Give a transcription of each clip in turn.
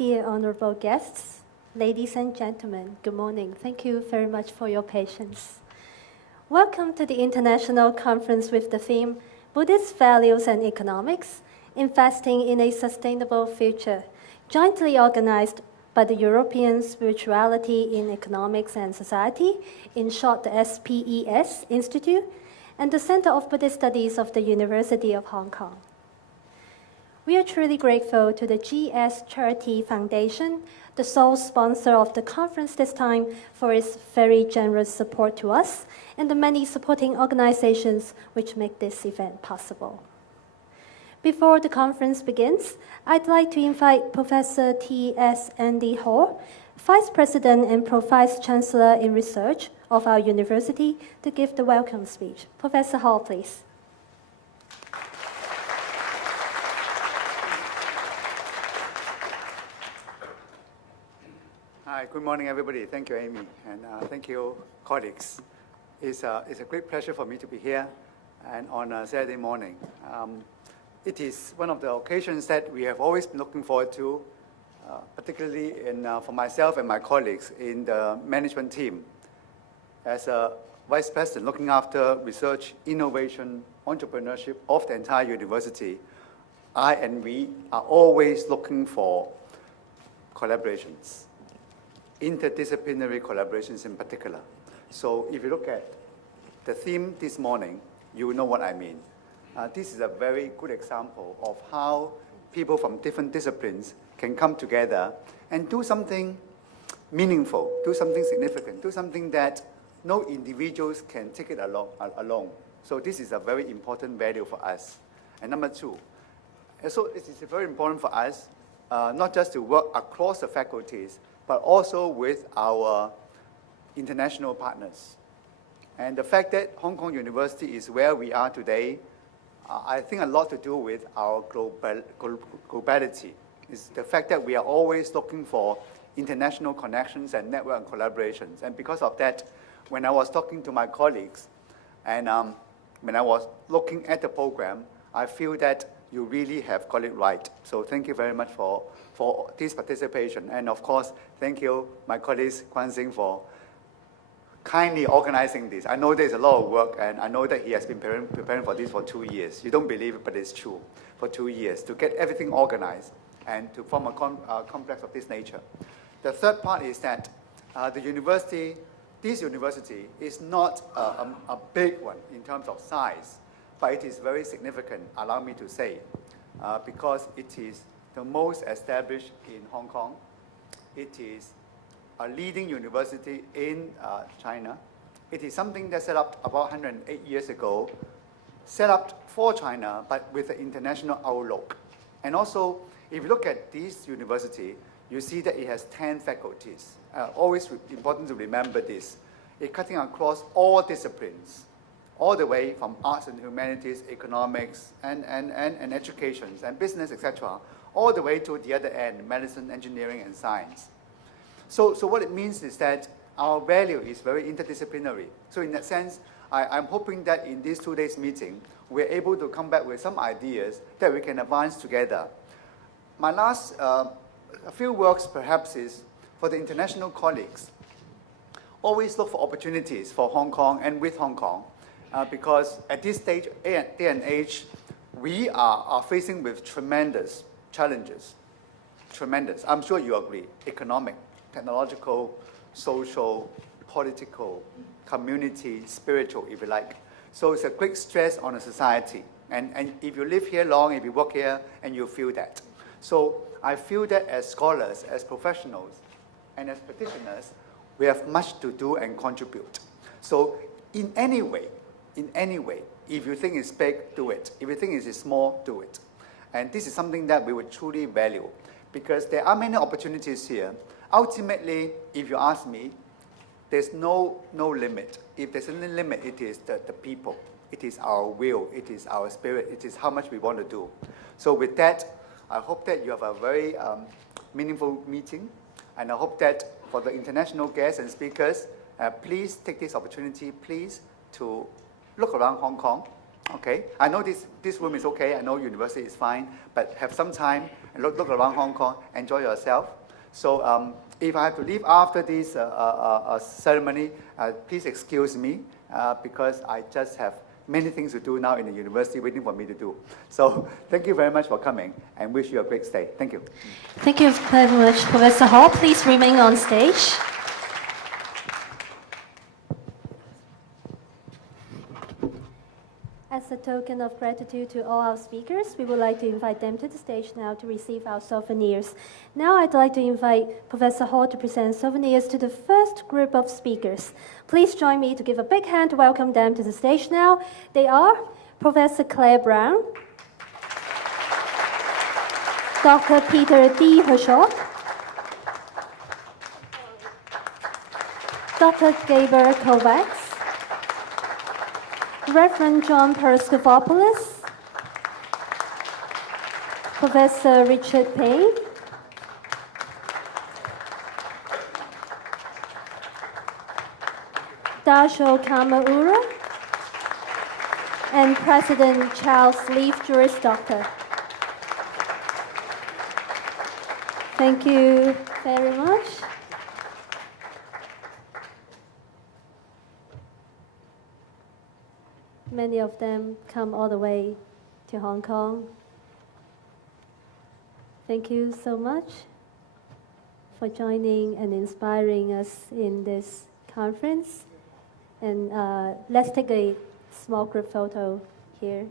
Dear honorable guests, ladies and gentlemen, good morning. Thank you very much for your patience. Welcome to the International Conference with the theme, Buddhist Values and Economics, Investing in a Sustainable Future, jointly organized by the European Spirituality in Economics and Society, in short the SPES Institute, and the Center of Buddhist Studies of the University of Hong Kong. We are truly grateful to the GS Charity Foundation, the sole sponsor of the conference this time, for its very generous support to us and the many supporting organizations which make this event possible. Before the conference begins, I'd like to invite Professor T.S. Andy Hall, Vice President and Pro-Vice Chancellor in Research of our university, to give the welcome speech. Professor Hall, please. Hi, good morning, everybody. Thank you, Amy, and thank you, colleagues. It's a great pleasure for me to be here and on a Saturday morning. It is one of the occasions that we have always been looking forward to, particularly for myself and my colleagues in the management team. As a vice president looking after research, innovation, entrepreneurship of the entire university, I and we are always looking for collaborations, interdisciplinary collaborations in particular. So if you look at the theme this morning, you will know what I mean. This is a very good example of how people from different disciplines can come together and do something meaningful, do something significant, do something that no individuals can take it alone. So this is a very important value for us. And number two, so it is very important for us not just to work across the faculties, but also with our international partners. And the fact that Hong Kong University is where we are today, I think a lot to do with our globality. It's the fact that we are always looking for international connections and network and collaborations. And because of that, when I was talking to my colleagues and when I was looking at the program, I feel that you really have got it right. So thank you very much for this participation. And of course, thank you, my colleagues, Kwan Sing, for kindly organizing this. I know there's a lot of work, and I know that he has been preparing for this for 2 years. You don't believe it, but it's true. For 2 years, to get everything organized and to form a complex of this nature. The third part is that this university is not a big one in terms of size, but it is very significant, allow me to say, because it is the most established in Hong Kong. It is a leading university in China. It is something that set up about 108 years ago, set up for China, but with an international outlook. And also, if you look at this university, you see that it has 10 faculties. Always important to remember this. It's cutting across all disciplines, all the way from arts and humanities, economics, and education, and business, etc., all the way to the other end, medicine, engineering, and science. So what it means is that our value is very interdisciplinary. So in that sense, I'm hoping that in this 2 days meeting, we're able to come back with some ideas that we can advance together. My last few works perhaps is for the international colleagues. Always look for opportunities for Hong Kong and with Hong Kong, because at this stage, day and age, we are facing with tremendous challenges. Tremendous. I'm sure you agree. Economic, technological, social, political, community, spiritual, if you like. So it's a great stress on a society. And if you live here long, if you work here, and you feel that. So I feel that as scholars, as professionals, and as practitioners, we have much to do and contribute. So in any way, if you think it's big, do it. If you think it's small, do it. And this is something that we would truly value, because there are many opportunities here. Ultimately, if you ask me, there's no limit. If there's any limit, it is the people. It is our will. It is our spirit. It is how much we want to do. So with that, I hope that you have a very meaningful meeting. And I hope that for the international guests and speakers, please take this opportunity, please, to look around Hong Kong, Okay, I know this room is okay. I know university is fine, but have some time and look around Hong Kong, enjoy yourself. So if I have to leave after this ceremony, please excuse me because I just have many things to do now in the university waiting for me to do. So thank you very much for coming and wish you a great stay. Thank you. Thank you very much, Professor Hall. Please remain on stage. As a token of gratitude to all our speakers, we would like to invite them to the stage now to receive our souvenirs. Now I'd like to invite Professor Hall to present souvenirs to the first group of speakers. Please join me to give a big hand to welcome them to the stage now. They are Professor Claire Brown, Dr. Peter D. Hershock, Dr. Gabriel Kovacs, Reverend John Perskopoulos, Professor Richard Payne, Dasho Kamaura, and President Charles Leaf, Juris Doctor. Thank you very much. Many of them come all the way to Hong Kong. Thank you so much for joining and inspiring us in this conference. And let's take a small group photo here.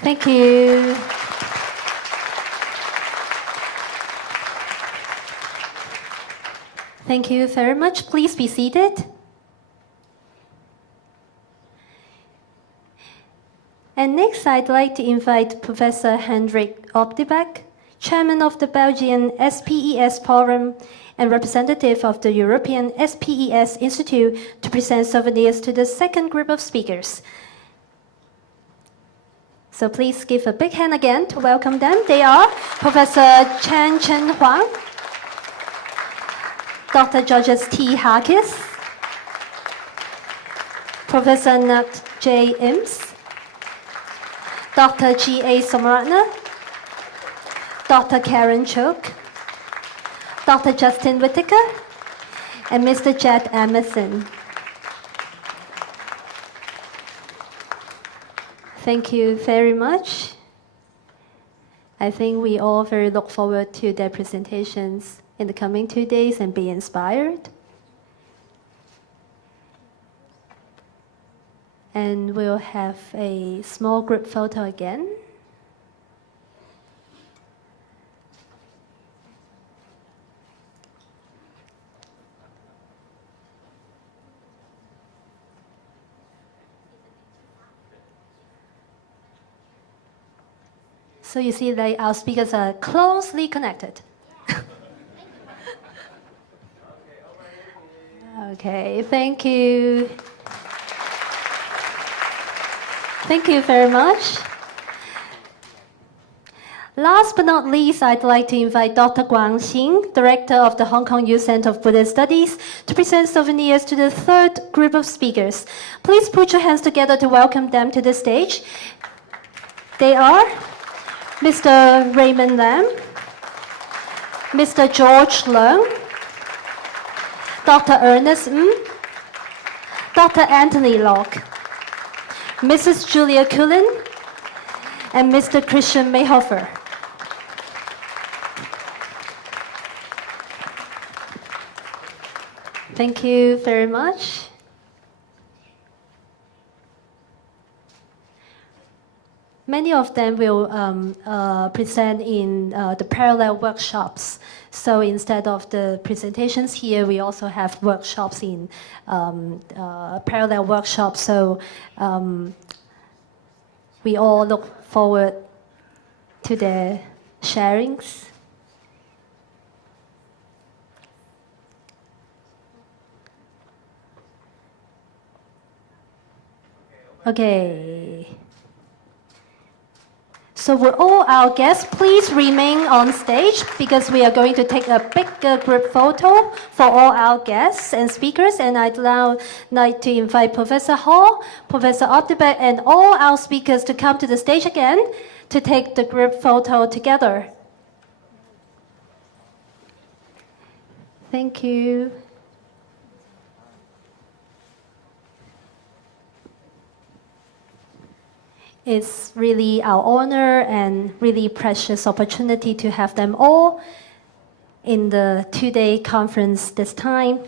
Thank you. Thank you very much. Please be seated. And next, I'd like to invite Professor Hendrik Opdebeck, Chairman of the Belgian SPES Forum and representative of the European SPES Institute, to present souvenirs to the second group of speakers. So please give a big hand again to welcome them. They are Professor Chen Chen Huang, Dr. Georges T. Harkis, Professor Nat J. Imps, Dr. G. A. Samaratna, Dr. Karen Chook, Dr. Justin Whittaker, and Mr. Jed Emerson. Thank you very much. I think we all very look forward to their presentations in the coming 2 days and be inspired. And we'll have a small group photo again. So you see that our speakers are closely connected. Okay, thank you. Thank you very much. Last but not least, I'd like to invite Dr. Guang Xing, Director of the Hong Kong Youth Center of Buddhist Studies, to present souvenirs to the third group of speakers. Please put your hands together to welcome them to the stage. They are Mr. Raymond Lam, Mr. George Leung, Dr. Ernest Ng, Dr. Anthony Locke, Mrs. Julia Cullen, and Mr. Christian Mayhofer. Thank you very much. Many of them will present in the parallel workshops. So instead of the presentations here, we also have workshops in parallel workshops. So we all look forward to their sharings. Okay. So will all our guests please remain on stage because we are going to take a big group photo for all our guests and speakers. And I'd now like to invite Professor Hall, Professor Optebeck, and all our speakers to come to the stage again to take the group photo together. Thank you. It's really our honor and really precious opportunity to have them all in the two-day conference this time.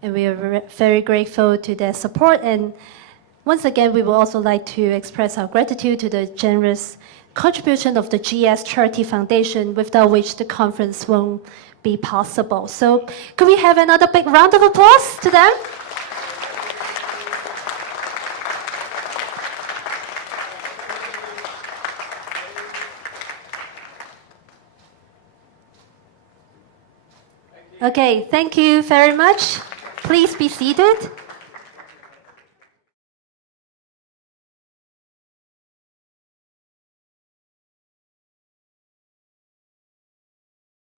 And we are very grateful to their support. And once again, we would also like to express our gratitude to the generous contribution of the GS Charity Foundation, without which the conference won't be possible. So could we have another big round of applause to them? Okay, thank you very much. Please be seated.